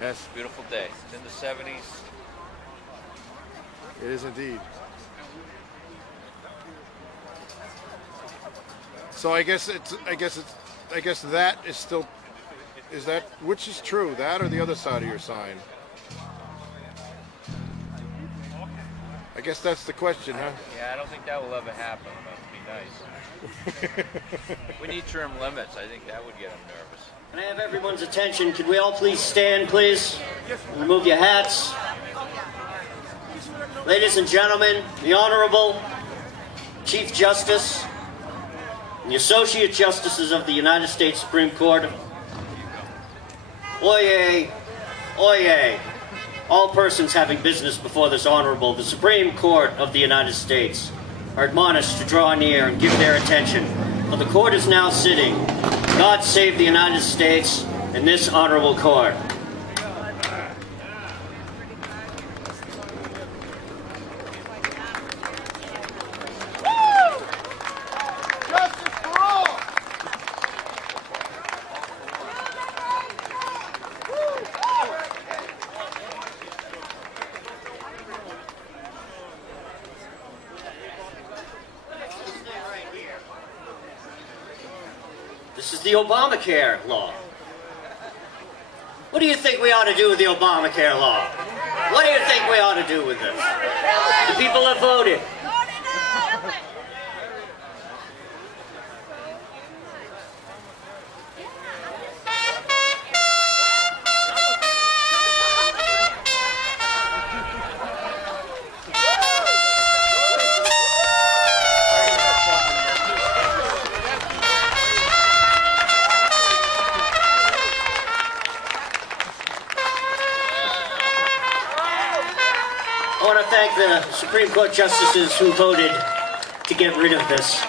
Yes. Beautiful day. It's in the 70s. It is indeed. So I guess that is still, is that, which is true, that or the other side of your sign? I guess that's the question, huh? Yeah, I don't think that will ever happen, but it'd be nice. We need term limits. I think that would get them nervous. Can I have everyone's attention? Could we all please stand, please? Remove your hats. Ladies and gentlemen, the Honorable Chief Justice and the Associate Justices of the United States Supreme Court. Oyez, oyez. All persons having business before this Honorable, the Supreme Court of the United States, are admonished to draw near and give their attention, for the court is now sitting. God save the United States and this Honorable Court. This is the Obamacare law. What do you think we ought to do with the Obamacare law? What do you think we ought to do with this? The people have voted. I want to thank the Supreme Court justices who voted to get rid of this.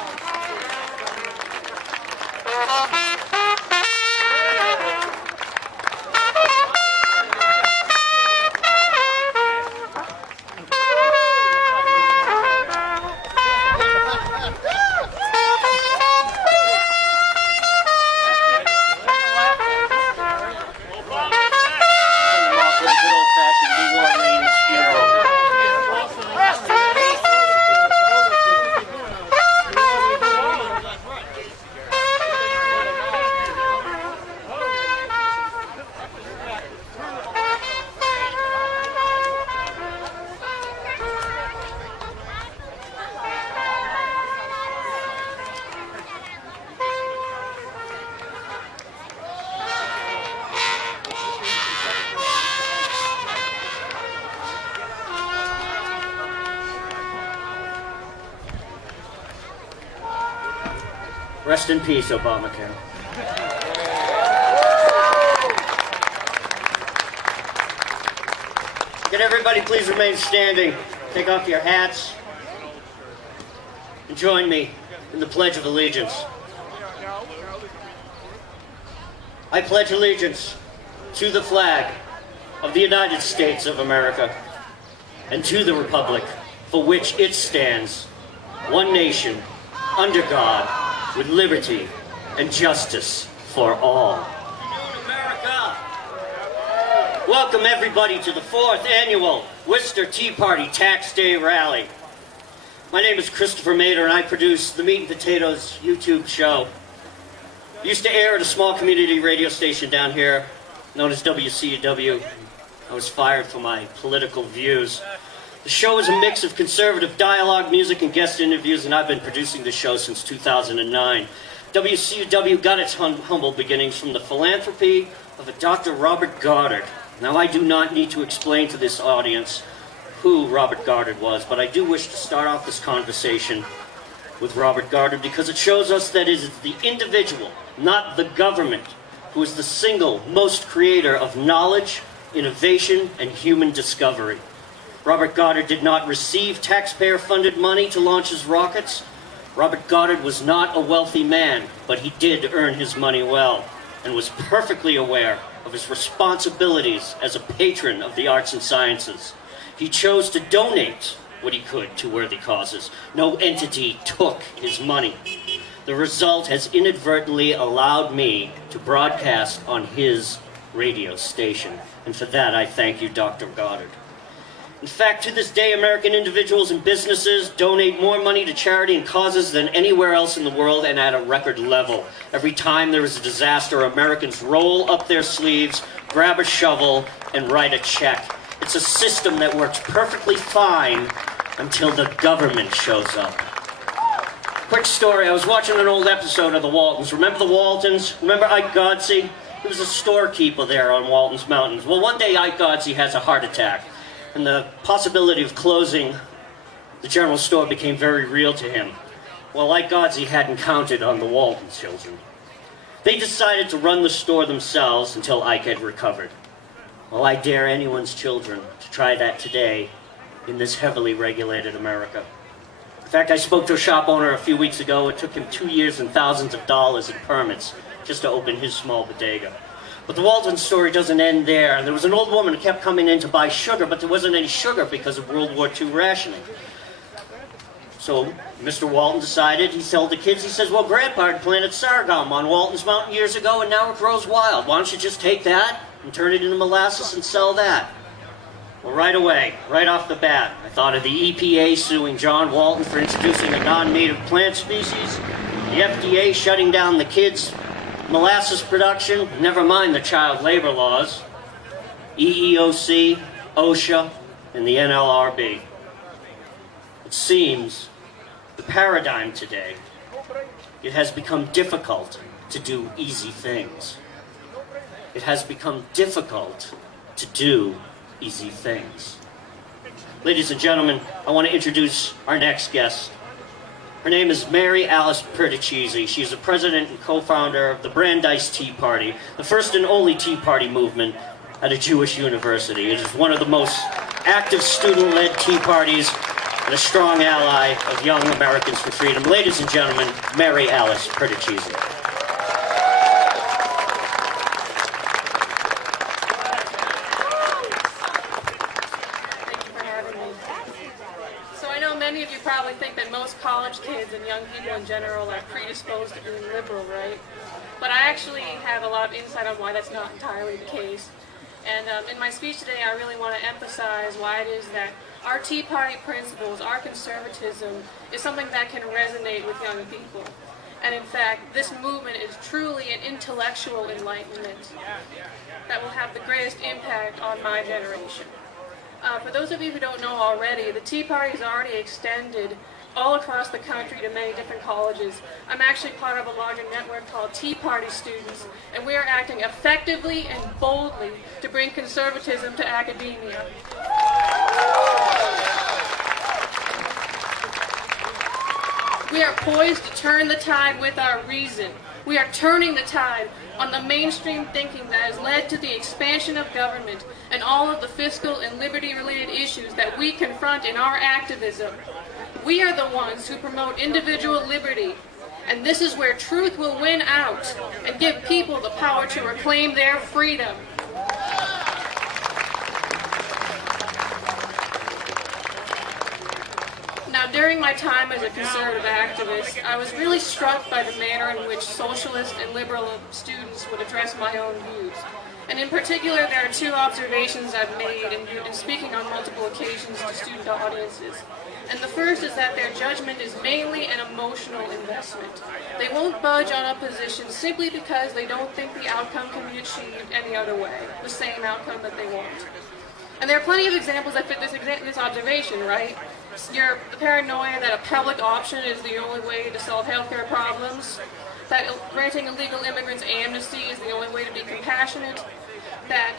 Rest in peace, Obamacare. Can everybody please remain standing? Take off your hats and join me in the Pledge of Allegiance. I pledge allegiance to the flag of the United States of America and to the republic for which it stands, one nation, under God, with liberty and justice for all. America! Welcome everybody to the 4th annual Worcester Tea Party Tax Day Rally. My name is Christopher Maider and I produce the Meat and Potatoes YouTube show. It used to air at a small community radio station down here known as WCUW. I was fired for my political views. The show is a mix of conservative dialogue, music, and guest interviews, and I've been producing the show since 2009. WCUW got its humble beginnings from the philanthropy of a Dr. Robert Goddard. Now, I do not need to explain to this audience who Robert Goddard was, but I do wish to start off this conversation with Robert Goddard because it shows us that it is the individual, not the government, who is the single most creator of knowledge, innovation, and human discovery. Robert Goddard did not receive taxpayer-funded money to launch his rockets. Robert Goddard was not a wealthy man, but he did earn his money well and was perfectly aware of his responsibilities as a patron of the arts and sciences. He chose to donate what he could to worthy causes. No entity took his money. The result has inadvertently allowed me to broadcast on his radio station. And for that, I thank you, Dr. Goddard. In fact, to this day, American individuals and businesses donate more money to charity and causes than anywhere else in the world, and at a record level. Every time there is a disaster, Americans roll up their sleeves, grab a shovel, and write a check. It's a system that works perfectly fine until the government shows up. Quick story, I was watching an old episode of The Waltons. Remember the Waltons? Remember Ike Godsey? He was a storekeeper there on Walton's Mountains. Well, one day Ike Godsey has a heart attack, and the possibility of closing the general store became very real to him. Well, Ike Godsey hadn't counted on the Walton children. They decided to run the store themselves until Ike had recovered. Well, I dare anyone's children to try that today in this heavily regulated America. In fact, I spoke to a shop owner a few weeks ago. It took him 2 years and thousands of dollars in permits just to open his small bodega. But the Walton story doesn't end there. There was an old woman who kept coming in to buy sugar, but there wasn't any sugar because of World War II rationing. So Mr. Walton decided, he told the kids, he says, well, Grandpa had planted sorghum on Walton's Mountain years ago, and now it grows wild. Why don't you just take that and turn it into molasses and sell that? Well, right away, right off the bat, I thought of the EPA suing John Walton for introducing a non-native plant species, the FDA shutting down the kids' molasses production, never mind the child labor laws, EEOC, OSHA, and the NLRB. It seems the paradigm today, it has become difficult to do easy things. It has become difficult to do easy things. Ladies and gentlemen, I want to introduce our next guest. Her name is Mary Alice Perdichizzi. She's the president and co-founder of the Brandeis Tea Party, the first and only Tea Party movement at a Jewish university. It is one of the most active student-led tea parties and a strong ally of young Americans for freedom. Ladies and gentlemen, Mary Alice Perdichizzi. Many of you probably think that most college kids and young people in general are predisposed to being liberal, right? But I actually have a lot of insight on why that's not entirely the case. And in my speech today, I really want to emphasize why it is that our Tea Party principles, our conservatism, is something that can resonate with young people. And in fact, this movement is truly an intellectual enlightenment that will have the greatest impact on my generation. For those of you who don't know already, the Tea Party has already extended all across the country to many different colleges. I'm actually part of a larger network called Tea Party Students, and we are acting effectively and boldly to bring conservatism to academia. We are poised to turn the tide with our reason. We are turning the tide on the mainstream thinking that has led to the expansion of government and all of the fiscal and liberty-related issues that we confront in our activism. We are the ones who promote individual liberty, and this is where truth will win out and give people the power to reclaim their freedom. Now, during my time as a conservative activist, I was really struck by the manner in which socialist and liberal students would address my own views. And in particular, there are two observations I've made in speaking on multiple occasions to student audiences. And the first is that their judgment is mainly an emotional investment. They won't budge on a position simply because they don't think the outcome can be achieved any other way, the same outcome that they want. And there are plenty of examples that fit this observation, right? The paranoia that a public option is the only way to solve healthcare problems, that granting illegal immigrants amnesty is the only way to be compassionate, that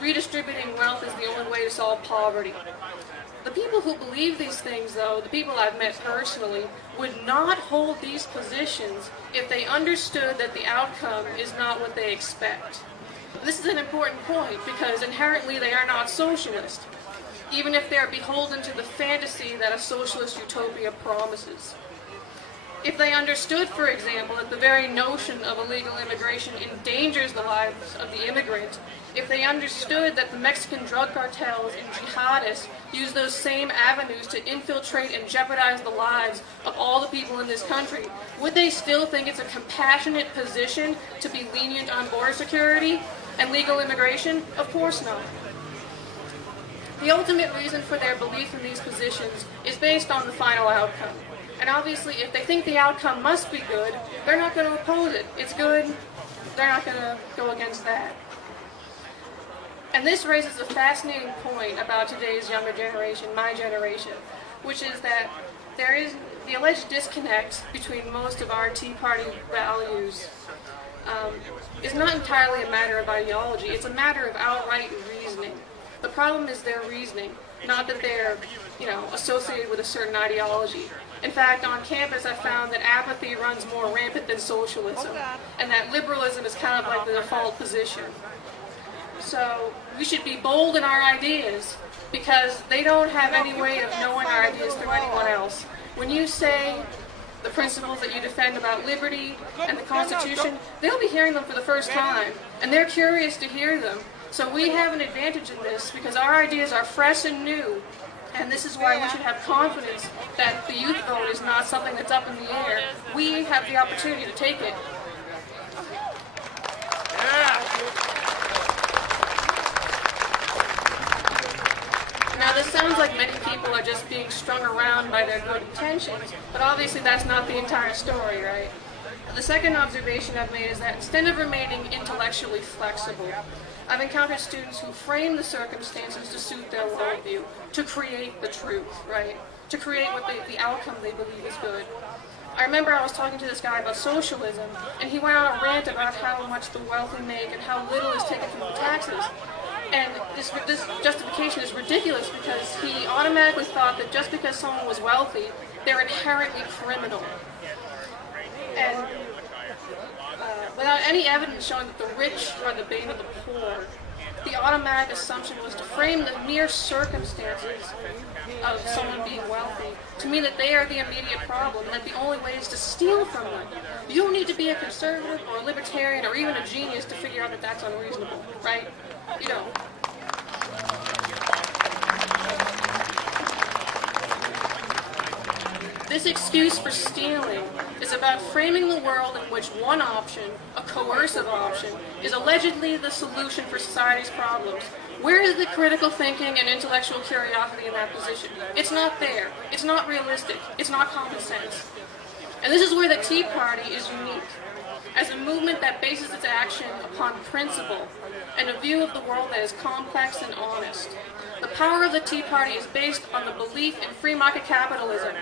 redistributing wealth is the only way to solve poverty. The people who believe these things, though, the people I've met personally, would not hold these positions if they understood that the outcome is not what they expect. This is an important point because inherently they are not socialist, even if they are beholden to the fantasy that a socialist utopia promises. If they understood, for example, that the very notion of illegal immigration endangers the lives of the immigrant, if they understood that the Mexican drug cartels and jihadists use those same avenues to infiltrate and jeopardize the lives of all the people in this country, would they still think it's a compassionate position to be lenient on border security? And legal immigration? Of course not. The ultimate reason for their belief in these positions is based on the final outcome. And obviously, if they think the outcome must be good, they're not going to oppose it. It's good, they're not going to go against that. And this raises a fascinating point about today's younger generation, my generation, which is that there is the alleged disconnect between most of our Tea Party values is not entirely a matter of ideology, it's a matter of outright reasoning. The problem is their reasoning, not that they're, associated with a certain ideology. In fact, on campus I found that apathy runs more rampant than socialism, and that liberalism is kind of like the default position. So we should be bold in our ideas, because they don't have any way of knowing our ideas through anyone else. When you say the principles that you defend about liberty and the Constitution, they'll be hearing them for the first time, and they're curious to hear them. So we have an advantage in this because our ideas are fresh and new, and this is why we should have confidence that the youth vote is not something that's up in the air. We have the opportunity to take it. Now this sounds like many people are just being strung around by their good intentions, but obviously that's not the entire story, right? The second observation I've made is that instead of remaining intellectually flexible, I've encountered students who frame the circumstances to suit their worldview, to create the truth, right? To create what the outcome they believe is good. I remember I was talking to this guy about socialism, and he went on a rant about how much the wealthy make and how little is taken from the taxes. And this justification is ridiculous because he automatically thought that just because someone was wealthy, they're inherently criminal. And without any evidence showing that the rich are the bane of the poor, the automatic assumption was to frame the mere circumstances of someone being wealthy to mean that they are the immediate problem and that the only way is to steal from them. You don't need to be a conservative or a libertarian or even a genius to figure out that that's unreasonable, right? You don't. This excuse for stealing is about framing the world in which one option, a coercive option, is allegedly the solution for society's problems. Where is the critical thinking and intellectual curiosity in that position? It's not there. It's not realistic. It's not common sense. And this is where the Tea Party is unique. As a movement that bases its action upon principle and a view of the world that is complex and honest. The power of the Tea Party is based on the belief in free market capitalism,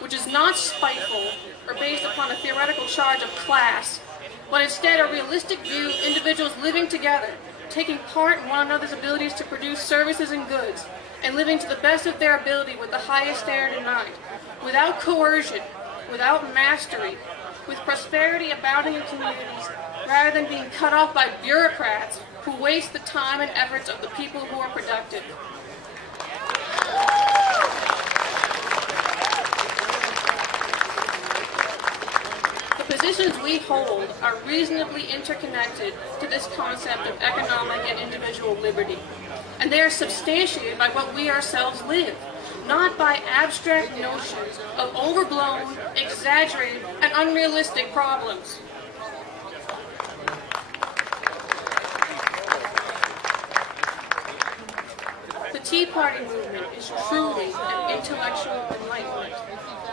which is not spiteful or based upon a theoretical charge of class, but instead a realistic view of individuals living together, taking part in one another's abilities to produce services and goods, and living to the best of their ability with the highest standard in mind, without coercion, without mastery, with prosperity abounding in communities, rather than being cut off by bureaucrats who waste the time and efforts of the people who are productive. The positions we hold are reasonably interconnected to this concept of economic and individual liberty, and they are substantiated by what we ourselves live, not by abstract notions of overblown, exaggerated, and unrealistic problems. The Tea Party movement is truly an intellectual enlightenment,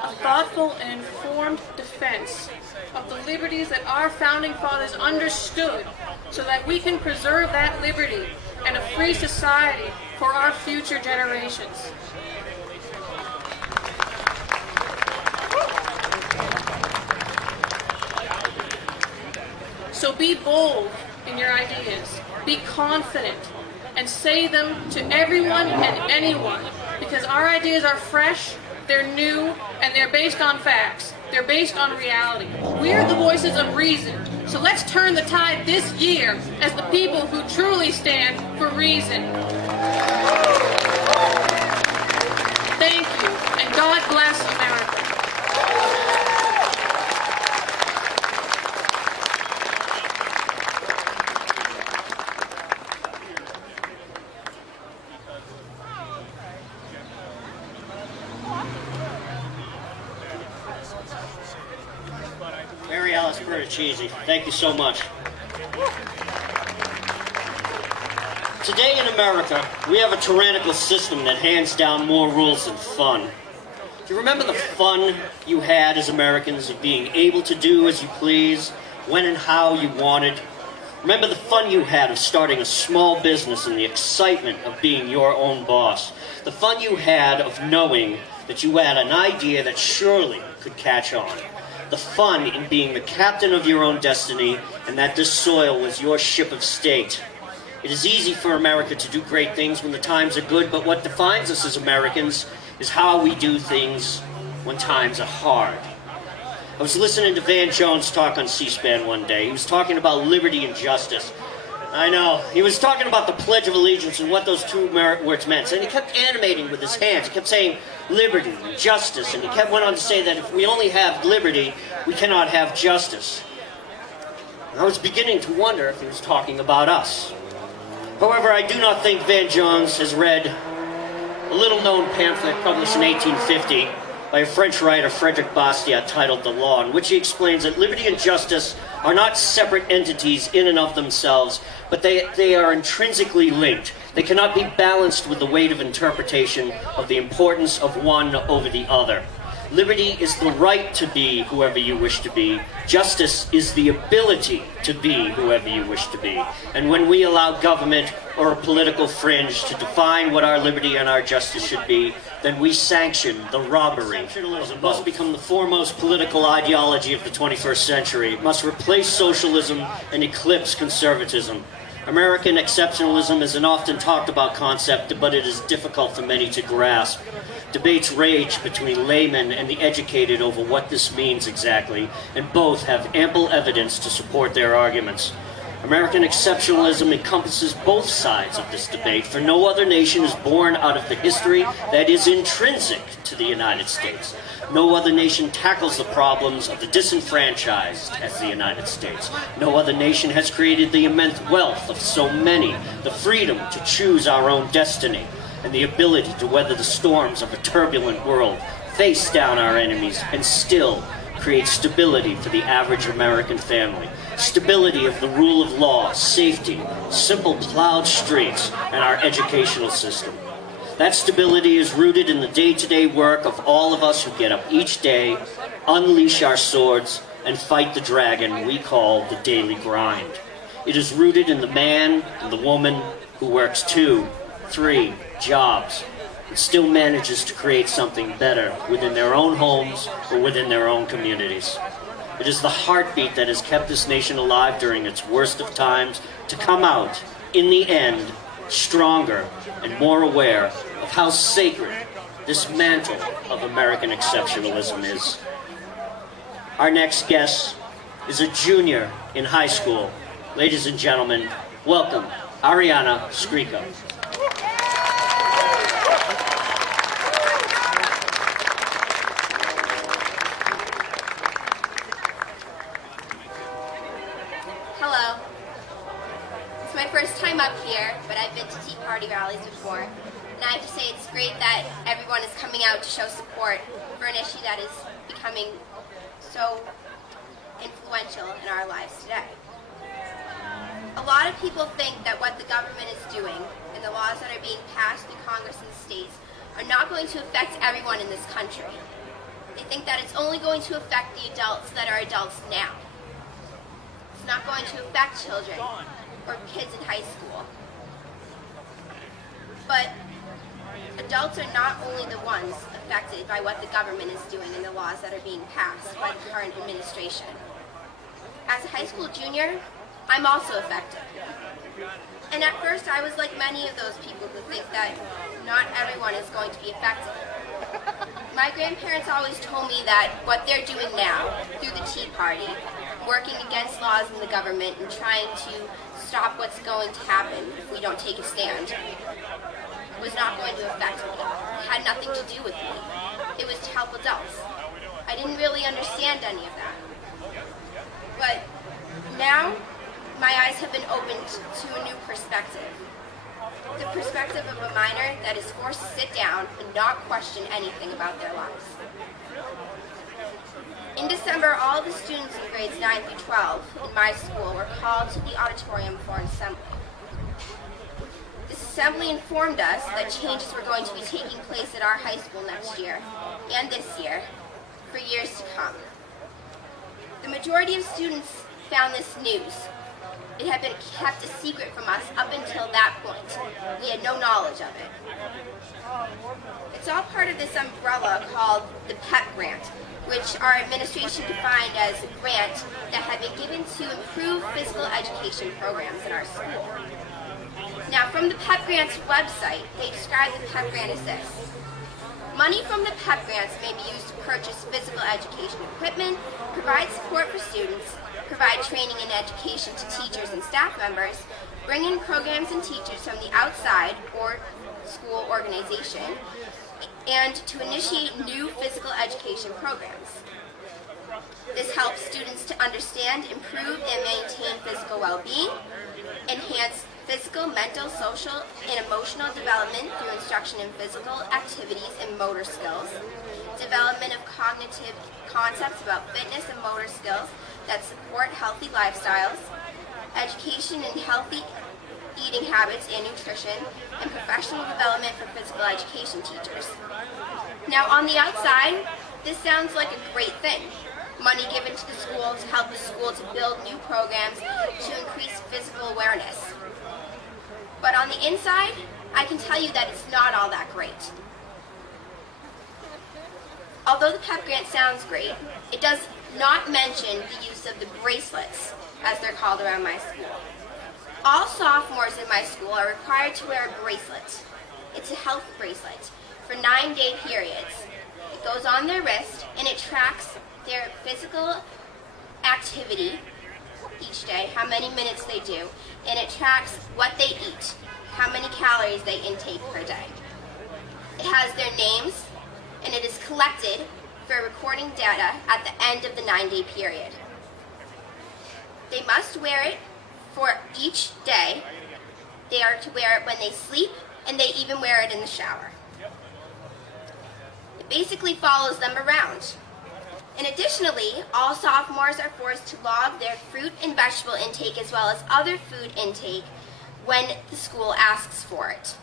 a thoughtful and informed defense of the liberties that our founding fathers understood so that we can preserve that liberty and a free society for our future generations. So be bold in your ideas, be confident, and say them to everyone and anyone, because our ideas are fresh, they're new, and they're based on facts. They're based on reality. We're the voices of reason, so let's turn the tide this year as the people who truly stand for reason. Thank you, and God bless America. Perdichizzi, thank you so much. Today in America, we have a tyrannical system that hands down more rules than fun. Do you remember the fun you had as Americans of being able to do as you please, when and how you wanted? Remember the fun you had of starting a small business and the excitement of being your own boss? The fun you had of knowing that you had an idea that surely could catch on. The fun in being the captain of your own destiny and that this soil was your ship of state. It is easy for America to do great things when the times are good, but what defines us as Americans is how we do things when times are hard. I was listening to Van Jones talk on C-SPAN one day. He was talking about liberty and justice. I know. He was talking about the Pledge of Allegiance and what those two words meant. And he kept animating with his hands. He kept saying liberty and justice. And he went on to say that if we only have liberty, we cannot have justice. And I was beginning to wonder if he was talking about us. However, I do not think Van Jones has read a little-known pamphlet published in 1850 by a French writer, Frederick Bastiat, titled The Law, in which he explains that liberty and justice are not separate entities in and of themselves, but they are intrinsically linked. They cannot be balanced with the weight of interpretation of the importance of one over the other. Liberty is the right to be whoever you wish to be. Justice is the ability to be whoever you wish to be. And when we allow government or a political fringe to define what our liberty and our justice should be, then we sanction the robbery. Exceptionalism must become the foremost political ideology of the 21st century. It must replace socialism and eclipse conservatism. American exceptionalism is an often talked about concept, but it is difficult for many to grasp. Debates rage between laymen and the educated over what this means exactly, and both have ample evidence to support their arguments. American exceptionalism encompasses both sides of this debate, for no other nation is born out of the history that is intrinsic to the United States. No other nation tackles the problems of the disenfranchised as the United States. No other nation has created the immense wealth of so many, the freedom to choose our own destiny, and the ability to weather the storms of a turbulent world, face down our enemies, and still create stability for the average American family. Stability of the rule of law, safety, simple plowed streets, and our educational system. That stability is rooted in the day-to-day work of all of us who get up each day, unleash our swords, and fight the dragon we call the daily grind. It is rooted in the man and the woman who works 2, 3 jobs and still manages to create something better within their own homes or within their own communities. It is the heartbeat that has kept this nation alive during its worst of times to come out, in the end, stronger and more aware of how sacred this mantle of American exceptionalism is. Our next guest is a junior in high school. Ladies and gentlemen, welcome Arianna Scricco. Hello. It's my first time up here, but I've been to Tea Party rallies before. And I have to say it's great that everyone is coming out to show support for an issue that is becoming so influential in our lives today. A lot of people think that what the government is doing and the laws that are being passed through Congress and states are not going to affect everyone in this country. They think that it's only going to affect the adults that are adults now. It's not going to affect children or kids in high school. But adults are not only the ones affected by what the government is doing and the laws that are being passed by the current administration. As a high school junior, I'm also affected. And at first I was like many of those people who think that not everyone is going to be affected. My grandparents always told me that what they're doing now, through the Tea Party, working against laws in the government and trying to stop what's going to happen if we don't take a stand, was not going to affect me. It had nothing to do with me. It was to help adults. I didn't really understand any of that. But now, my eyes have been opened to a new perspective. The perspective of a minor that is forced to sit down and not question anything about their lives. In December, all of the students in grades 9 through 12 in my school were called to the auditorium for an assembly. Assembly informed us that changes were going to be taking place at our high school next year, and this year, for years to come. The majority of students found this news. It had been kept a secret from us up until that point. We had no knowledge of it. It's all part of this umbrella called the PEP grant, which our administration defined as a grant that had been given to improve physical education programs in our school. Now, from the PEP grant's website, they describe the PEP grant as this. Money from the PEP grants may be used to purchase physical education equipment, provide support for students, provide training and education to teachers and staff members, bring in programs and teachers from the outside or school organization, and to initiate new physical education programs. This helps students to understand, improve, and maintain physical well-being, enhance physical, mental, social, and emotional development through instruction in physical activities and motor skills, development of cognitive concepts about fitness and motor skills that support healthy lifestyles, education in healthy eating habits and nutrition, and professional development for physical education teachers. Now, on the outside, this sounds like a great thing. Money given to the school to help the school to build new programs to increase physical awareness. But on the inside, I can tell you that it's not all that great. Although the PEP grant sounds great, it does not mention the use of the bracelets, as they're called around my school. All sophomores in my school are required to wear a bracelet. It's a health bracelet for 9-day periods. It goes on their wrist and it tracks their physical activity each day, how many minutes they do, and it tracks what they eat, how many calories they intake per day. It has their names and it is collected for recording data at the end of the 9-day period. They must wear it for each day. They are to wear it when they sleep, and they even wear it in the shower. It basically follows them around. And additionally, all sophomores are forced to log their fruit and vegetable intake as well as other food intake when the school asks for it.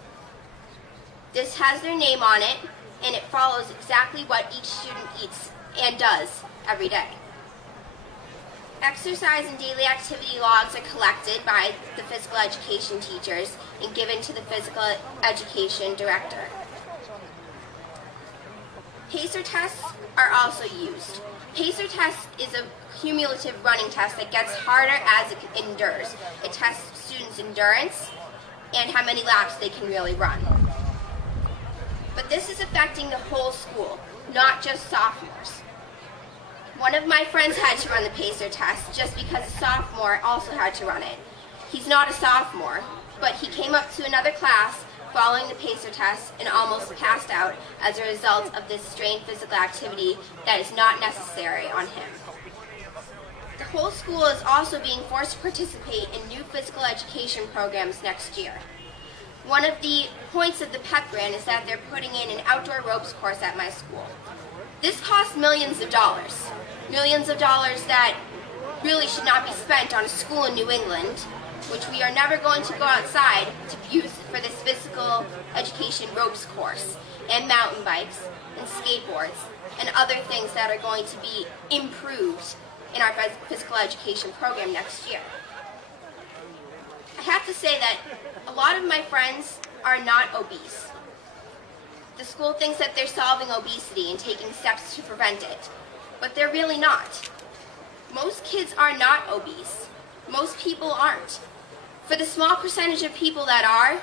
This has their name on it, and it follows exactly what each student eats and does every day. Exercise and daily activity logs are collected by the physical education teachers and given to the physical education director. PACER tests are also used. PACER test is a cumulative running test that gets harder as it endures. It tests students' endurance and how many laps they can really run. But this is affecting the whole school, not just sophomores. One of my friends had to run the PACER test just because a sophomore also had to run it. He's not a sophomore, but he came up to another class following the PACER test and almost passed out as a result of this strained physical activity that is not necessary on him. The whole school is also being forced to participate in new physical education programs next year. One of the points of the PEP grant is that they're putting in an outdoor ropes course at my school. This costs millions of dollars that really should not be spent on a school in New England, which we are never going to go outside to use for this physical education ropes course, and mountain bikes, and skateboards, and other things that are going to be improved in our physical education program next year. I have to say that a lot of my friends are not obese. The school thinks that they're solving obesity and taking steps to prevent it, but they're really not. Most kids are not obese. Most people aren't. For the small percentage of people that are,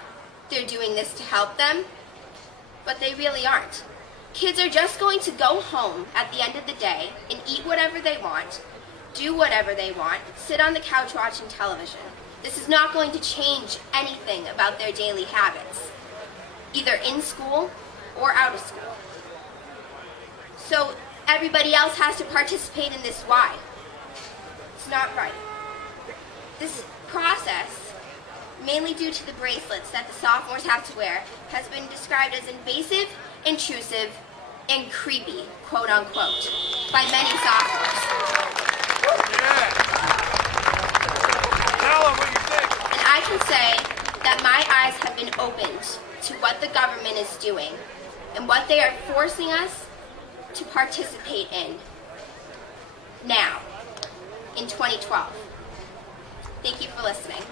they're doing this to help them, but they really aren't. Kids are just going to go home at the end of the day and eat whatever they want, do whatever they want, sit on the couch watching television. This is not going to change anything about their daily habits, either in school or out of school. So everybody else has to participate in this. Why? It's not right. This process, mainly due to the bracelets that the sophomores have to wear, has been described as invasive, intrusive, and creepy, quote unquote, by many sophomores. Yeah. Tell them what you think. And I can say that my eyes have been opened what the government is doing and what they are forcing us to participate in now, in 2012. Thank you for listening.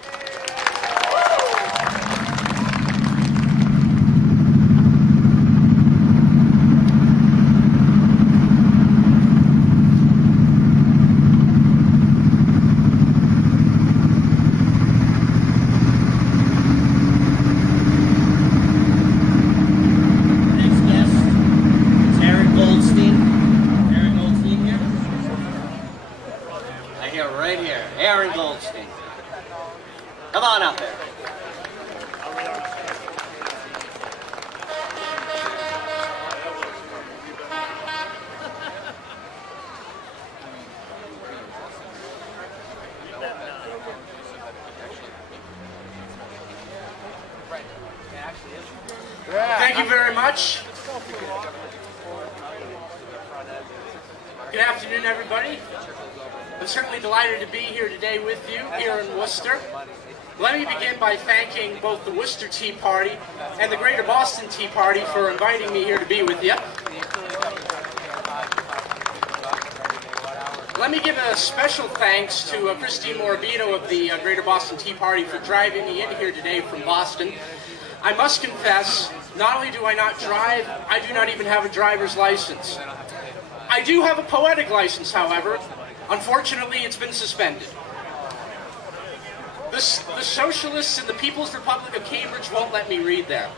Next guest is Aaron Goldstein. Aaron Goldstein here? I hear right here. Aaron Goldstein. Come on up there. Thank you very much. Good afternoon, everybody. I'm certainly delighted to be here today with you here in Worcester. Let me begin by thanking both the Worcester Tea Party and the Greater Boston Tea Party for inviting me here to be with you. Let me give a special thanks to Christine Morabito of the Greater Boston Tea Party for driving me in here today from Boston. I must confess, not only do I not drive, I do not even have a driver's license. I do have a poetic license, however. Unfortunately, it's been suspended. The Socialists in the People's Republic of Cambridge won't let me read there.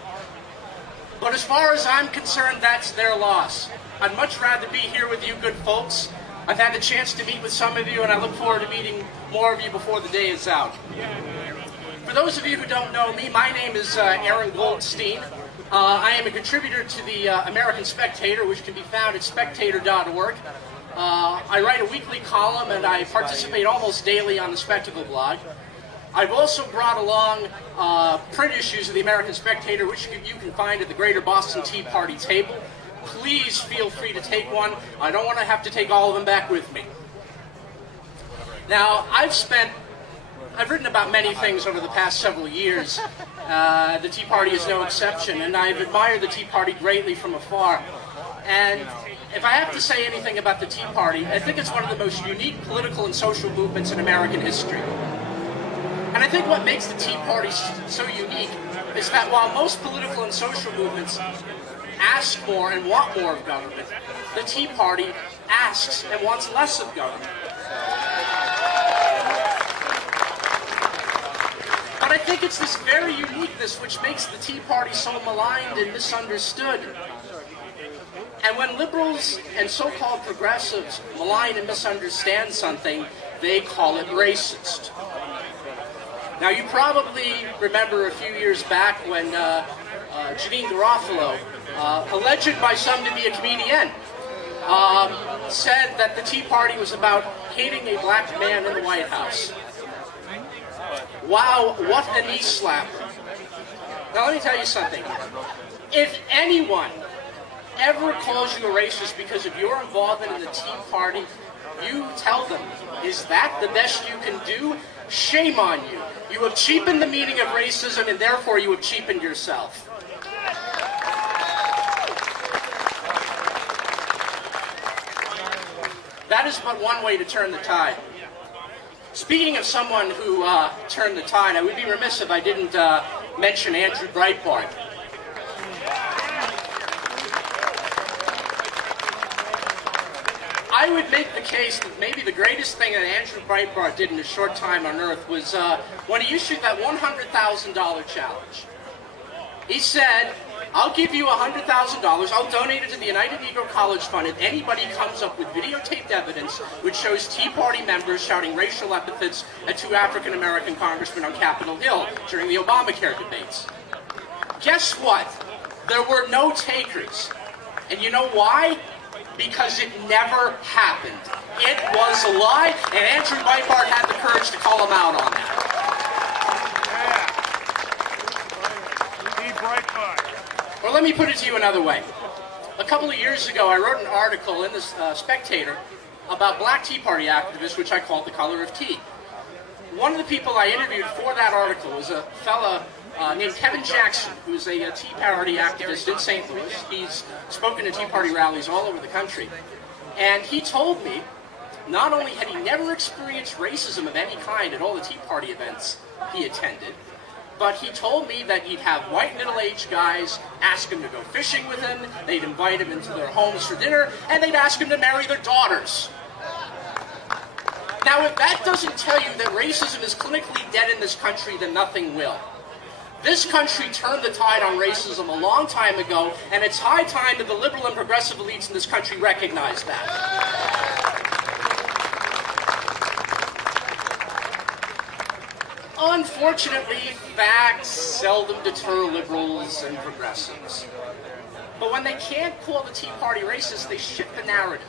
But as far as I'm concerned, that's their loss. I'd much rather be here with you good folks. I've had the chance to meet with some of you, and I look forward to meeting more of you before the day is out. For those of you who don't know me, my name is Aaron Goldstein. I am a contributor to the American Spectator, which can be found at spectator.org. I write a weekly column, and I participate almost daily on the Spectacle blog. I've also brought along print issues of the American Spectator, which you can find at the Greater Boston Tea Party table. Please feel free to take one. I don't want to have to take all of them back with me. Now, I've written about many things over the past several years. The Tea Party is no exception, and I've admired the Tea Party greatly from afar. And if I have to say anything about the Tea Party, I think it's one of the most unique political and social movements in American history. And I think what makes the Tea Party so unique is that while most political and social movements ask more and want more of government, the Tea Party asks and wants less of government. But I think it's this very uniqueness which makes the Tea Party so maligned and misunderstood. And when liberals and so-called progressives malign and misunderstand something, they call it racist. Now, you probably remember a few years back when Janine Garofalo, alleged by some to be a comedian, said that the Tea Party was about hating a black man in the White House. Wow, what a knee slapper. Now let me tell you something. If anyone ever calls you a racist because of your involvement in the Tea Party, you tell them, is that the best you can do? Shame on you. You have cheapened the meaning of racism, and therefore you have cheapened yourself. That is but one way to turn the tide. Speaking of someone who turned the tide, I would be remiss if I didn't mention Andrew Breitbart. I would make the case that maybe the greatest thing that Andrew Breitbart did in his short time on Earth was when he issued that $100,000 challenge. He said, I'll give you $100,000, I'll donate it to the United Negro College Fund if anybody comes up with videotaped evidence which shows Tea Party members shouting racial epithets at two African-American congressmen on Capitol Hill during the Obamacare debates. Guess what? There were no takers. And you know why? Because it never happened. It was a lie, and Andrew Breitbart had the courage to call him out on that. Or let me put it to you another way. A couple of years ago, I wrote an article in the Spectator about black Tea Party activists, which I called The Color of Tea. One of the people I interviewed for that article was a fella named Kevin Jackson, who's a Tea Party activist in St. Louis. He's spoken at Tea Party rallies all over the country. And he told me not only had he never experienced racism of any kind at all the Tea Party events he attended, but he told me that he'd have white middle-aged guys ask him to go fishing with him, they'd invite him into their homes for dinner, and they'd ask him to marry their daughters. Now, if that doesn't tell you that racism is clinically dead in this country, then nothing will. This country turned the tide on racism a long time ago, and it's high time that the liberal and progressive elites in this country recognize that. Unfortunately, facts seldom deter liberals and progressives. But when they can't call the Tea Party racist, they shift the narrative.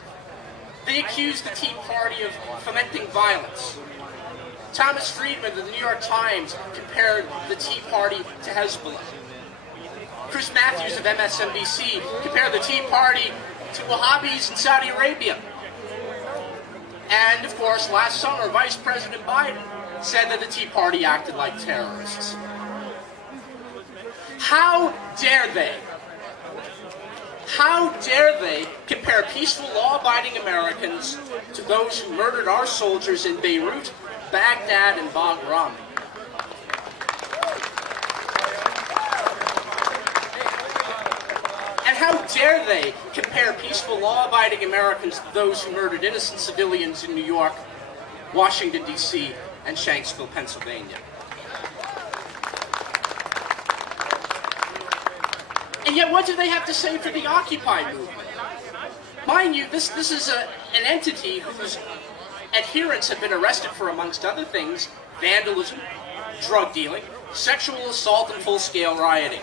They accuse the Tea Party of fomenting violence. Thomas Friedman of the New York Times compared the Tea Party to Hezbollah. Chris Matthews of MSNBC compared the Tea Party to Wahhabis in Saudi Arabia. And, of course, last summer, Vice President Biden said that the Tea Party acted like terrorists. How dare they? How dare they compare peaceful, law-abiding Americans to those who murdered our soldiers in Beirut, Baghdad, and Bagram? And how dare they compare peaceful, law-abiding Americans to those who murdered innocent civilians in New York, Washington, D.C., and Shanksville, Pennsylvania? And yet, what do they have to say for the Occupy movement? Mind you, this is an entity whose adherents have been arrested for, amongst other things, vandalism, drug dealing, sexual assault, and full-scale rioting.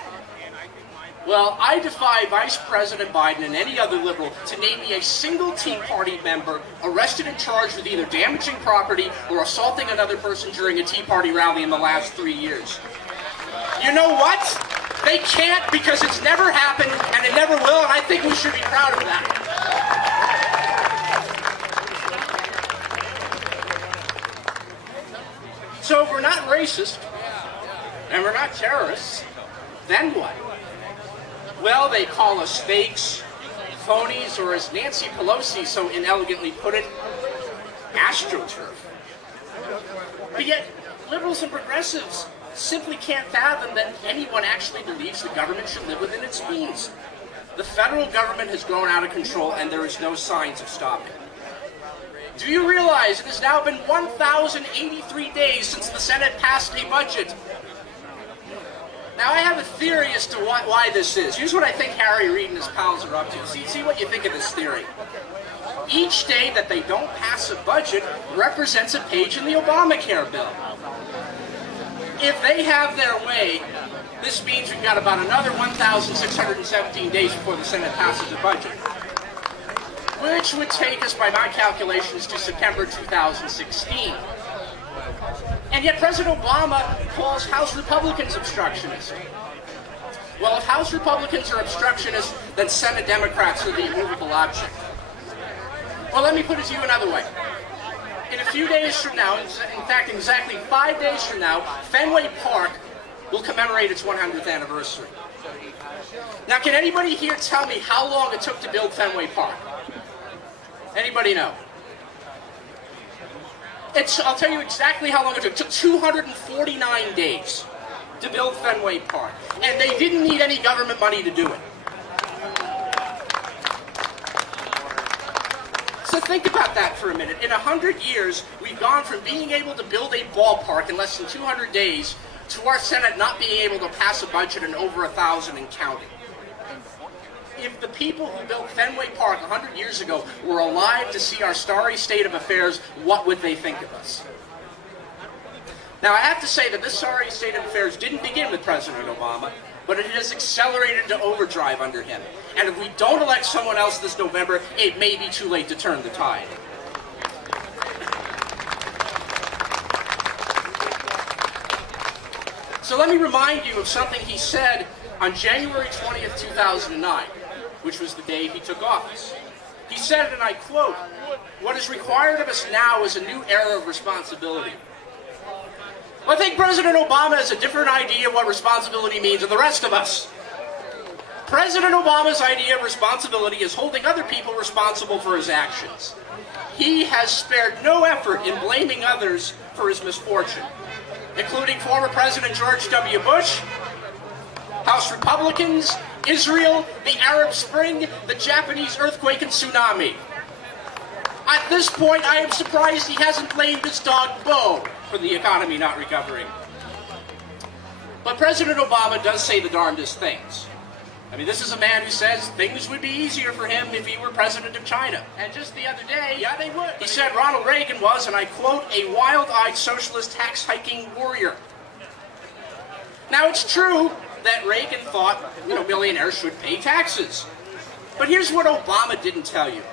Well, I defy Vice President Biden and any other liberal to name me a single Tea Party member arrested and charged with either damaging property or assaulting another person during a Tea Party rally in the last 3 years. You know what? They can't, because it's never happened and it never will, and I think we should be proud of that. So if we're not racist and we're not terrorists, then what? Well, they call us fakes, phonies, or as Nancy Pelosi so inelegantly put it, astroturf. But yet, liberals and progressives simply can't fathom that anyone actually believes the government should live within its means. The federal government has grown out of control, and there is no signs of stopping. Do you realize it has now been 1,083 days since the Senate passed a budget? Now, I have a theory as to why this is. Here's what I think Harry Reid and his pals are up to. See what you think of this theory. Each day that they don't pass a budget represents a page in the Obamacare bill. If they have their way, this means we've got about another 1,617 days before the Senate passes a budget, which would take us, by my calculations, to September 2016. And yet President Obama calls House Republicans obstructionists. Well, if House Republicans are obstructionists, then Senate Democrats are the immovable object. Well, let me put it to you another way. In a few days from now, in fact, exactly 5 days from now, Fenway Park will commemorate its 100th anniversary. Now, can anybody here tell me how long it took to build Fenway Park? Anybody know? I'll tell you exactly how long it took. It took 249 days to build Fenway Park. And they didn't need any government money to do it. So think about that for a minute. In 100 years, we've gone from being able to build a ballpark in less than 200 days to our Senate not being able to pass a budget in over 1,000 and counting. If the people who built Fenway Park 100 years ago were alive to see our starry state of affairs, what would they think of us? Now, I have to say that this sorry state of affairs didn't begin with President Obama, but it has accelerated into overdrive under him. And if we don't elect someone else this November, it may be too late to turn the tide. So let me remind you of something he said on January 20th, 2009, which was the day he took office. He said, and I quote, "What is required of us now is a new era of responsibility. Well, I think President Obama has a different idea of what responsibility means than the rest of us. President Obama's idea of responsibility is holding other people responsible for his actions. He has spared no effort in blaming others for his misfortune, including former President George W. Bush, House Republicans, Israel, the Arab Spring, the Japanese earthquake, and tsunami. At this point, I am surprised he hasn't blamed his dog Bo for the economy not recovering. But President Obama does say the darndest things. I mean, this is a man who says things would be easier for him if he were president of China. And just the other day, yeah, they would. He said Ronald Reagan was, and I quote, a wild-eyed socialist tax-hiking warrior. Now, it's true that Reagan thought, millionaires should pay taxes. But here's what Obama didn't tell you.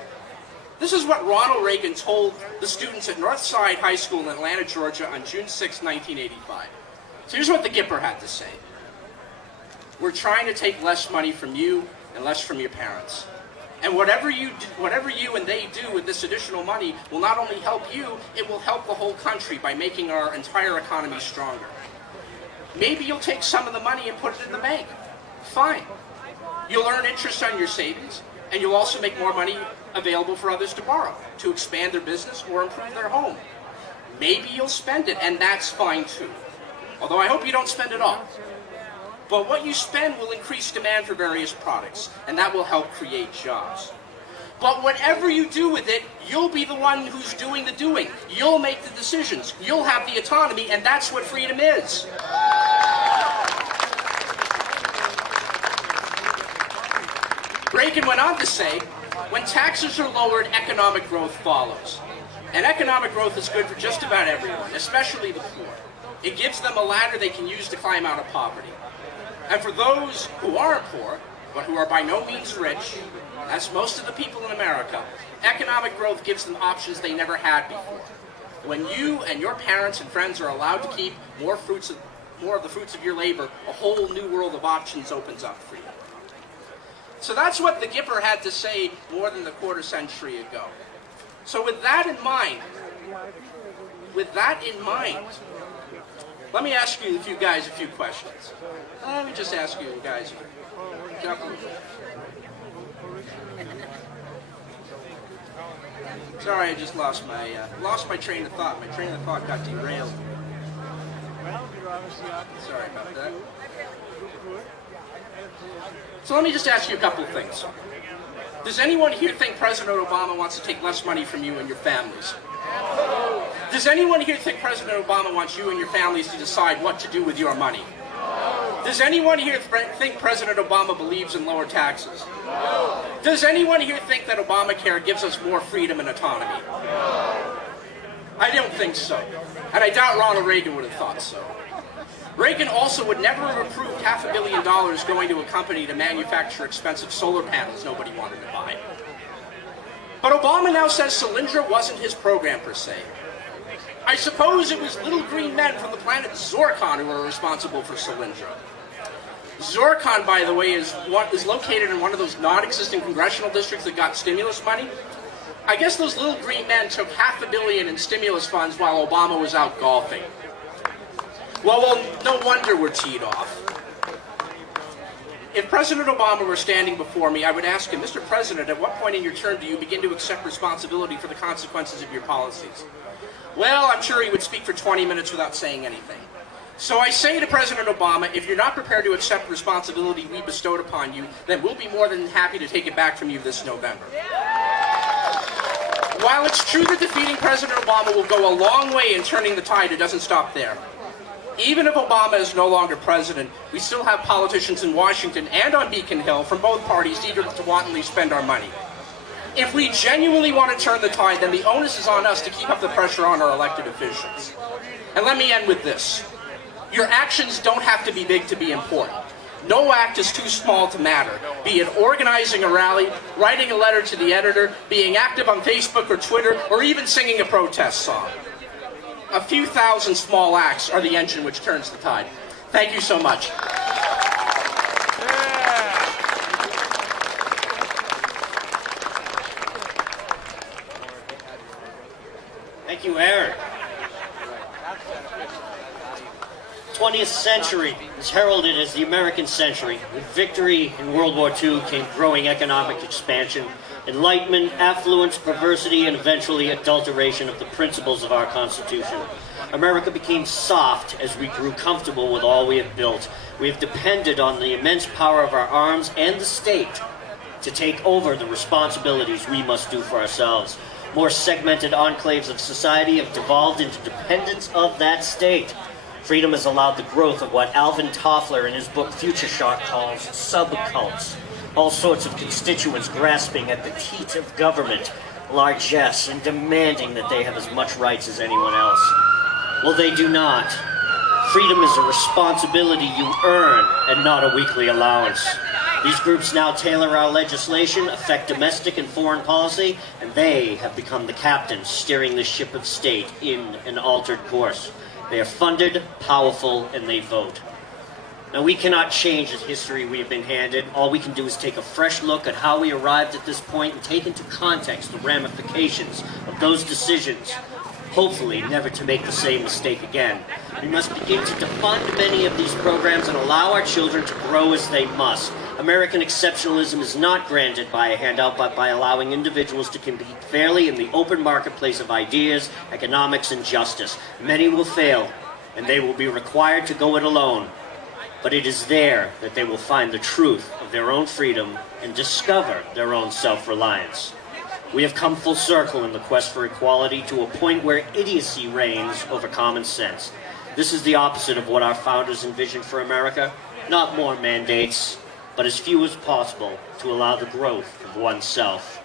This is what Ronald Reagan told the students at Northside High School in Atlanta, Georgia on June 6, 1985. So here's what the Gipper had to say. We're trying to take less money from you and less from your parents. And whatever you and they do with this additional money will not only help you, it will help the whole country by making our entire economy stronger. Maybe you'll take some of the money and put it in the bank. Fine. You'll earn interest on your savings, and you'll also make more money available for others to borrow, to expand their business or improve their home. Maybe you'll spend it, and that's fine too. Although I hope you don't spend it all. But what you spend will increase demand for various products, and that will help create jobs. But whatever you do with it, you'll be the one who's doing the doing. You'll make the decisions. You'll have the autonomy, and that's what freedom is. Reagan went on to say, when taxes are lowered, economic growth follows. And economic growth is good for just about everyone, especially the poor. It gives them a ladder they can use to climb out of poverty. And for those who aren't poor, but who are by no means rich, that's most of the people in America, economic growth gives them options they never had before. When you and your parents and friends are allowed to keep more of the fruits of your labor, a whole new world of options opens up for you. So that's what the Gipper had to say more than a quarter century ago. So with that in mind, let me ask you guys a few questions. Let me just ask you guys a couple. Sorry, I just lost my train of thought. My train of thought got derailed. Sorry about that. So let me just ask you a couple of things. Does anyone here think President Obama wants to take less money from you and your families? Does anyone here think President Obama wants you and your families to decide what to do with your money? Does anyone here think President Obama believes in lower taxes? Does anyone here think that Obamacare gives us more freedom and autonomy? I don't think so. And I doubt Ronald Reagan would have thought so. Reagan also would never have approved $500 million going to a company to manufacture expensive solar panels nobody wanted to buy. But Obama now says Solyndra wasn't his program per se. I suppose it was little green men from the planet Zorkon who were responsible for Solyndra. Zorkon, by the way, is located in one of those non-existent congressional districts that got stimulus money. I guess those little green men took $500 million in stimulus funds while Obama was out golfing. Well, no wonder we're teed off. If President Obama were standing before me, I would ask him, Mr. President, at what point in your term do you begin to accept responsibility for the consequences of your policies? Well, I'm sure he would speak for 20 minutes without saying anything. So I say to President Obama, if you're not prepared to accept responsibility we bestowed upon you, then we'll be more than happy to take it back from you this November. While it's true that defeating President Obama will go a long way in turning the tide, it doesn't stop there. Even if Obama is no longer president, we still have politicians in Washington and on Beacon Hill from both parties eager to wantonly spend our money. If we genuinely want to turn the tide, then the onus is on us to keep up the pressure on our elected officials. And let me end with this. Your actions don't have to be big to be important. No act is too small to matter, be it organizing a rally, writing a letter to the editor, being active on Facebook or Twitter, or even singing a protest song. A few thousand small acts are the engine which turns the tide. Thank you so much. Thank you, Eric. 20th century is heralded as the American century. With victory in World War II came growing economic expansion, enlightenment, affluence, perversity, and eventually adulteration of the principles of our Constitution. America became soft as we grew comfortable with all we have built. We have depended on the immense power of our arms and the state to take over the responsibilities we must do for ourselves. More segmented enclaves of society have devolved into dependence of that state. Freedom has allowed the growth of what Alvin Toffler in his book Future Shock calls subcults. All sorts of constituents grasping at the teat of government, largesse, and demanding that they have as much rights as anyone else. Well, they do not. Freedom is a responsibility you earn and not a weekly allowance. These groups now tailor our legislation, affect domestic and foreign policy, and they have become the captains steering the ship of state in an altered course. They are funded, powerful, and they vote. Now, we cannot change the history we have been handed. All we can do is take a fresh look at how we arrived at this point and take into context the ramifications of those decisions, hopefully never to make the same mistake again. We must begin to defund many of these programs and allow our children to grow as they must. American exceptionalism is not granted by a handout, but by allowing individuals to compete fairly in the open marketplace of ideas, economics, and justice. Many will fail, and they will be required to go it alone. But it is there that they will find the truth of their own freedom and discover their own self-reliance. We have come full circle in the quest for equality to a point where idiocy reigns over common sense. This is the opposite of what our founders envisioned for America. Not more mandates, but as few as possible to allow the growth of oneself.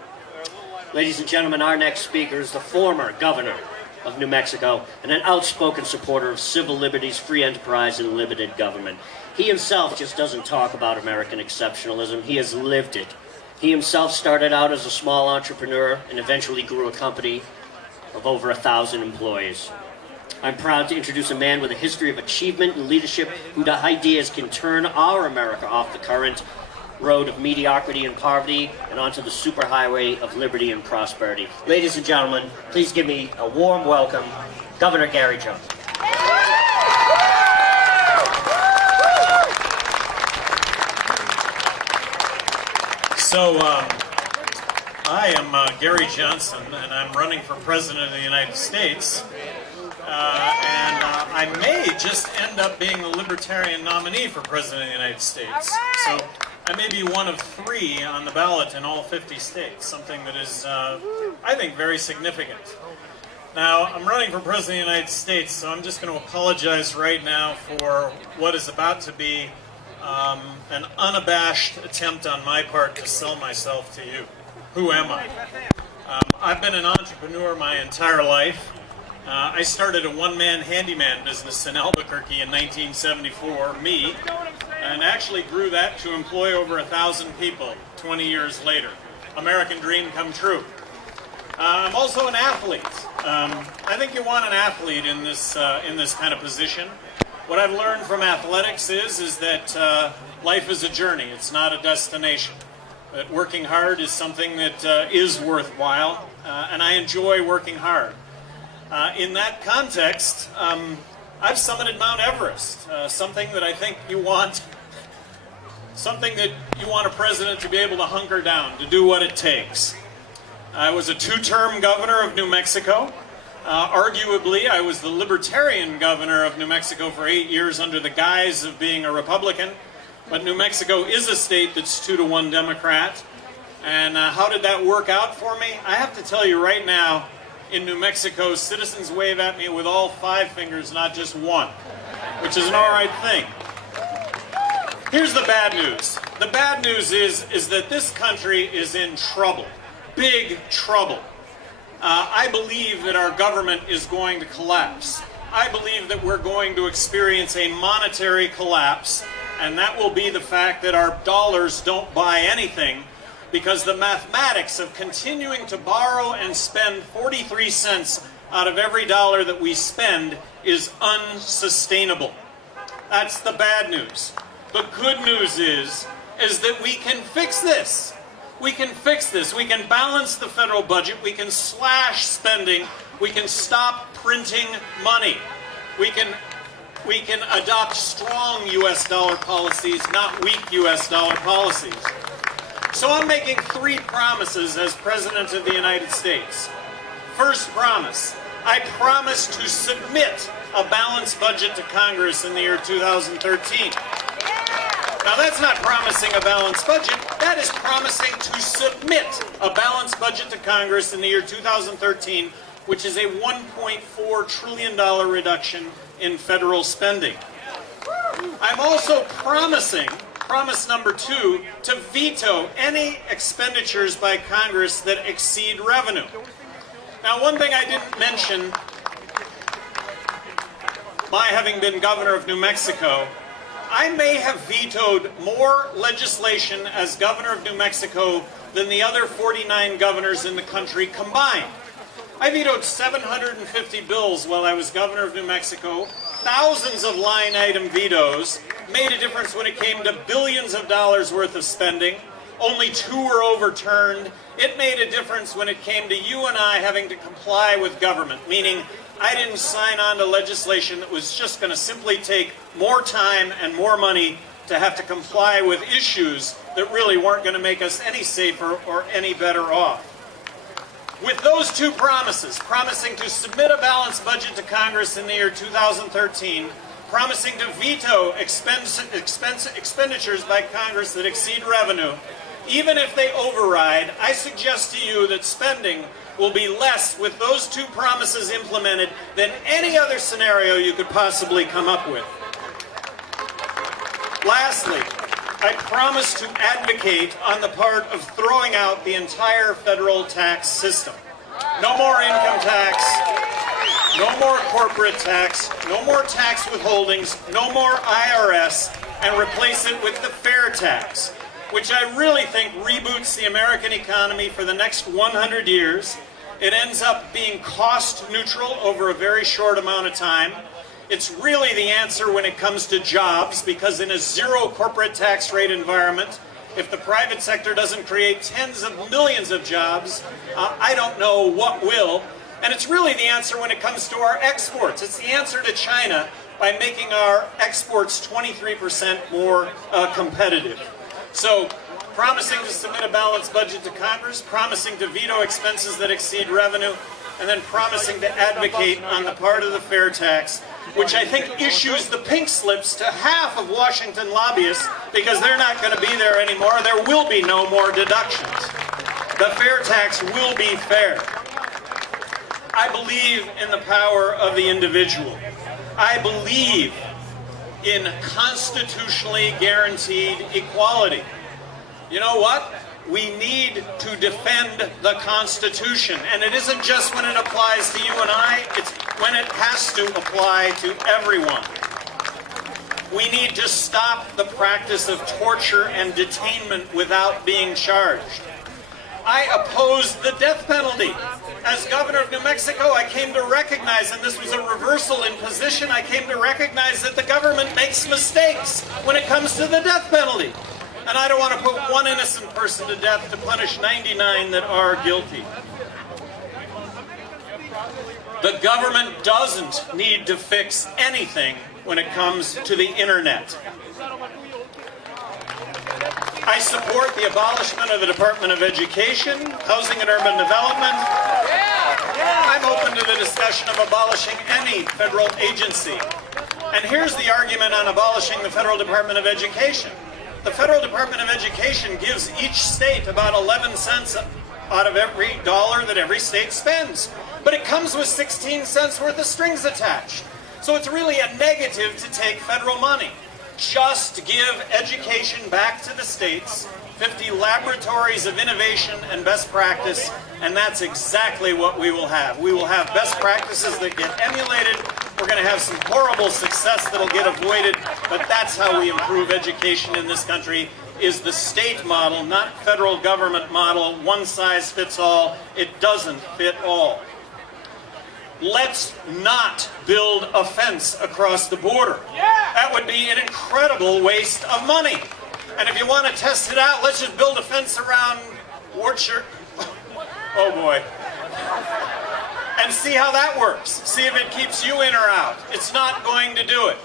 Ladies and gentlemen, our next speaker is the former governor of New Mexico and an outspoken supporter of civil liberties, free enterprise, and limited government. He himself just doesn't talk about American exceptionalism. He has lived it. He himself started out as a small entrepreneur and eventually grew a company of over 1,000 employees. I'm proud to introduce a man with a history of achievement and leadership whose ideas can turn our America off the current road of mediocrity and poverty and onto the superhighway of liberty and prosperity. Ladies and gentlemen, please give me a warm welcome, Governor Gary Johnson. So, I am Gary Johnson, and I'm running for President of the United States. I may just end up being the Libertarian nominee for President of the United States. So I may be one of 3 on the ballot in all 50 states, something that is, I think, very significant. Now, I'm running for President of the United States, so I'm just going to apologize right now for what is about to be an unabashed attempt on my part to sell myself to you. Who am I? I've been an entrepreneur my entire life. I started a one-man handyman business in Albuquerque in 1974, me, and actually grew that to employ over 1,000 people 20 years later. American dream come true. I'm also an athlete. I think you want an athlete in this kind of position. What I've learned from athletics is that life is a journey. It's not a destination. That working hard is something that is worthwhile, and I enjoy working hard. In that context, I've summited Mount Everest, something that I think you want a president to be able to hunker down, to do what it takes. I was a 2-term governor of New Mexico. Arguably, I was the Libertarian governor of New Mexico for 8 years under the guise of being a Republican. But New Mexico is a state that's 2-to-1 Democrat. And how did that work out for me? I have to tell you right now, in New Mexico, citizens wave at me with all 5 fingers, not just one, which is an all right thing. Here's the bad news. The bad news is that this country is in trouble, big trouble. I believe that our government is going to collapse. I believe that we're going to experience a monetary collapse, and that will be the fact that our dollars don't buy anything, because the mathematics of continuing to borrow and spend 43 cents out of every dollar that we spend is unsustainable. That's the bad news. The good news is that we can fix this. We can fix this. We can balance the federal budget. We can slash spending. We can stop printing money. We can we can adopt strong U.S. dollar policies, not weak U.S. dollar policies. So I'm making 3 promises as President of the United States. First promise, I promise to submit a balanced budget to Congress in the year 2013. Now that's not promising a balanced budget, that is promising to submit a balanced budget to Congress in the year 2013, which is a $1.4 trillion reduction in federal spending. I'm also promising, promise number 2, to veto any expenditures by Congress that exceed revenue. Now, one thing I didn't mention, my having been governor of New Mexico, I may have vetoed more legislation as governor of New Mexico than the other 49 governors in the country combined. I vetoed 750 bills while I was governor of New Mexico, thousands of line item vetoes, made a difference when it came to billions of dollars worth of spending. Only 2 were overturned. It made a difference when it came to you and I having to comply with government, meaning I didn't sign on to legislation that was just going to simply take more time and more money to have to comply with issues that really weren't going to make us any safer or any better off. With those 2 promises, promising to submit a balanced budget to Congress in the year 2013, promising to veto expenditures by Congress that exceed revenue, even if they override, I suggest to you that spending will be less with those 2 promises implemented than any other scenario you could possibly come up with. Lastly, I promise to advocate on the part of throwing out the entire federal tax system. No more income tax, no more corporate tax, no more tax withholdings, no more IRS, and replace it with the fair tax, which I really think reboots the American economy for the next 100 years. It ends up being cost neutral over a very short amount of time. It's really the answer when it comes to jobs, because in a zero corporate tax rate environment, if the private sector doesn't create tens of millions of jobs, I don't know what will. And it's really the answer when it comes to our exports. It's the answer to China by making our exports 23% more competitive. So, promising to submit a balanced budget to Congress, promising to veto expenses that exceed revenue, and then promising to advocate on the part of the fair tax, which I think issues the pink slips to half of Washington lobbyists because they're not going to be there anymore. There will be no more deductions. The fair tax will be fair. I believe in the power of the individual. I believe in constitutionally guaranteed equality. You know what? We need to defend the Constitution. And it isn't just when it applies to you and I, it's when it has to apply to everyone. We need to stop the practice of torture and detainment without being charged. I oppose the death penalty. As governor of New Mexico, I came to recognize, and this was a reversal in position, I came to recognize that the government makes mistakes when it comes to the death penalty. And I don't want to put one innocent person to death to punish 99 that are guilty. The government doesn't need to fix anything when it comes to the internet. I support the abolishment of the Department of Education, Housing and Urban Development. I'm open to the discussion of abolishing any federal agency. And here's the argument on abolishing the Federal Department of Education. The Federal Department of Education gives each state about 11 cents out of every dollar that every state spends. But it comes with 16 cents worth of strings attached. So it's really a negative to take federal money. Just give education back to the states, 50 laboratories of innovation and best practice, and that's exactly what we will have. We will have best practices that get emulated. We're going to have some horrible success that'll get avoided, but that's how we improve education in this country, is the state model, not federal government model. One size fits all. It doesn't fit all. Let's not build a fence across the border. That would be an incredible waste of money. And if you want to test it out, let's just build a fence around Worcester. Oh boy. And see how that works. See if it keeps you in or out. It's not going to do it.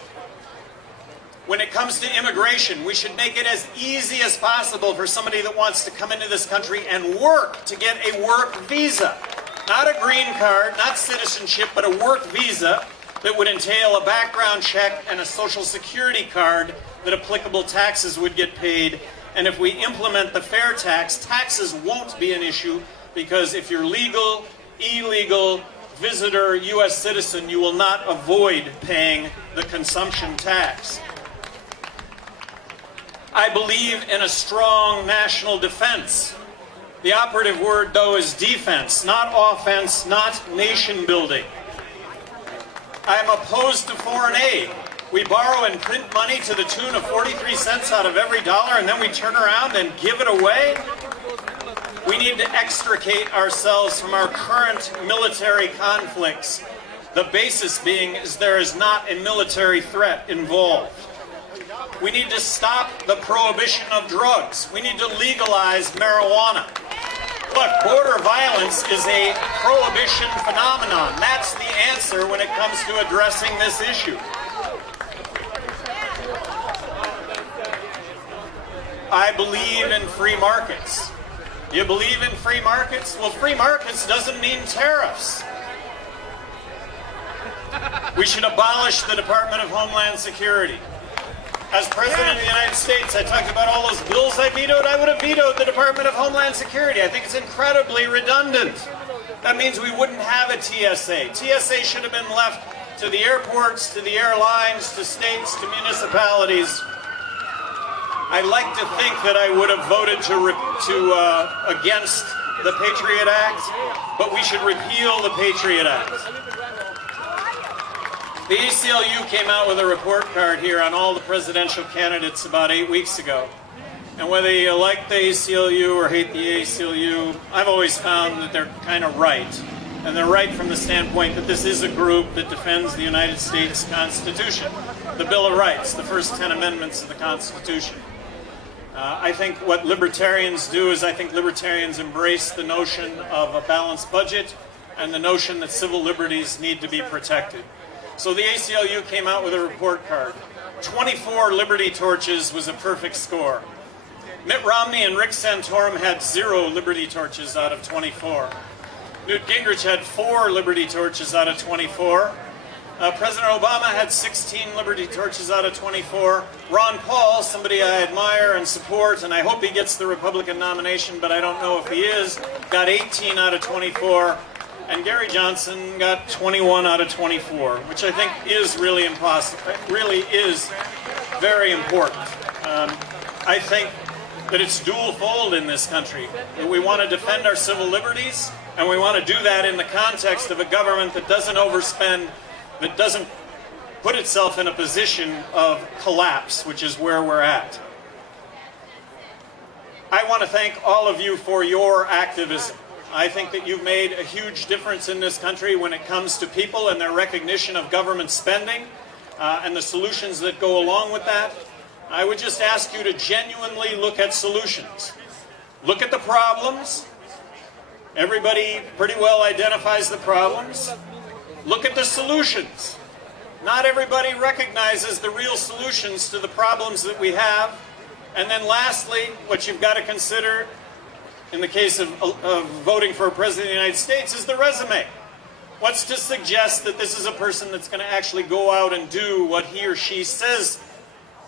When it comes to immigration, we should make it as easy as possible for somebody that wants to come into this country and work to get a work visa. Not a green card, not citizenship, but a work visa that would entail a background check and a social security card that applicable taxes would get paid. And if we implement the fair tax, taxes won't be an issue, because if you're legal, illegal, visitor, U.S. citizen, you will not avoid paying the consumption tax. I believe in a strong national defense. The operative word, though, is defense, not offense, not nation building. I am opposed to foreign aid. We borrow and print money to the tune of 43 cents out of every dollar, and then we turn around and give it away. We need to extricate ourselves from our current military conflicts. The basis being is there is not a military threat involved. We need to stop the prohibition of drugs. We need to legalize marijuana. Look, border violence is a prohibition phenomenon. That's the answer when it comes to addressing this issue. I believe in free markets. You believe in free markets? Well, free markets doesn't mean tariffs. We should abolish the Department of Homeland Security. As President of the United States, I talked about all those bills I vetoed. I would have vetoed the Department of Homeland Security. I think it's incredibly redundant. That means we wouldn't have a TSA. TSA should have been left to the airports, to the airlines, to states, to municipalities. I like to think that I would have voted against the Patriot Act, but we should repeal the Patriot Act. The ACLU came out with a report card here on all the presidential candidates about 8 weeks ago. And whether you like the ACLU or hate the ACLU, I've always found that they're kind of right. And they're right from the standpoint that this is a group that defends the United States Constitution, the Bill of Rights, the first 10 amendments of the Constitution. I think what libertarians do is I think libertarians embrace the notion of a balanced budget and the notion that civil liberties need to be protected. So the ACLU came out with a report card. 24 Liberty Torches was a perfect score. Mitt Romney and Rick Santorum had 0 Liberty Torches out of 24. Newt Gingrich had 4 Liberty Torches out of 24. President Obama had 16 Liberty Torches out of 24. Ron Paul, somebody I admire and support, and I hope he gets the Republican nomination, but I don't know if he is, got 18 out of 24. And Gary Johnson got 21 out of 24, which I think is really impossible. It really is very important. I think that it's dual-fold in this country. That we want to defend our civil liberties, and we want to do that in the context of a government that doesn't overspend, that doesn't put itself in a position of collapse, which is where we're at. I want to thank all of you for your activism. I think that you've made a huge difference in this country when it comes to people and their recognition of government spending and the solutions that go along with that. I would just ask you to genuinely look at solutions. Look at the problems. Everybody pretty well identifies the problems. Look at the solutions. Not everybody recognizes the real solutions to the problems that we have. And then lastly, what you've got to consider in the case of voting for a president of the United States is the resume. What's to suggest that this is a person that's going to actually go out and do what he or she says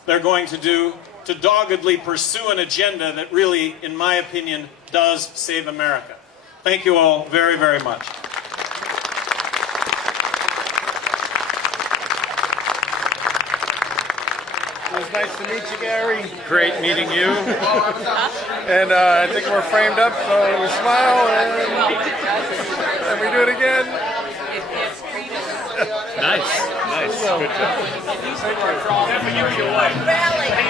they're going to do, to doggedly pursue an agenda that really, in my opinion, does save America. Thank you all very, very much. It was nice to meet you, Gary. Great meeting you. And I think we're framed up, so we smile and we do it again. Nice. Good job. Hey,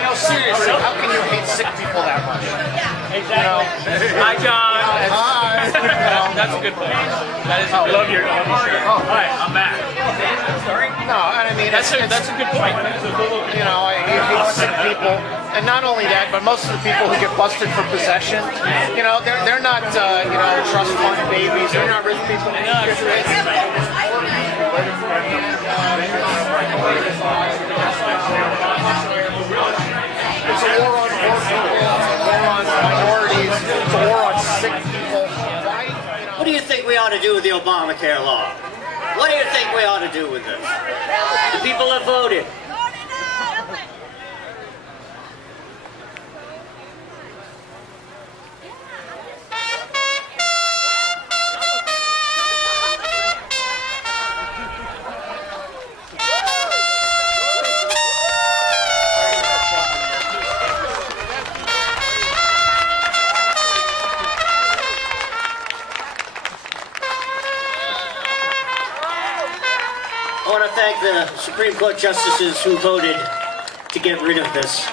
no, seriously, how can you hate sick people that much? Exactly. Hi, John. Hi. That's a good point. That is. I love your. Hi, I'm back. Sorry. No, I mean, That's a good point. you know, I hate sick people. And not only that, but most of the people who get busted for possession, you know, they're not, trust fund babies. They're not rich people. No, It's a war on poor people. It's a war on minorities. It's a war on sick people. What do you think we ought to do with the Obamacare law? What do you think we ought to do with this? The people have voted. I want to thank the Supreme Court justices who voted to get rid of this.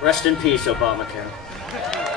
Rest in peace, Obamacare.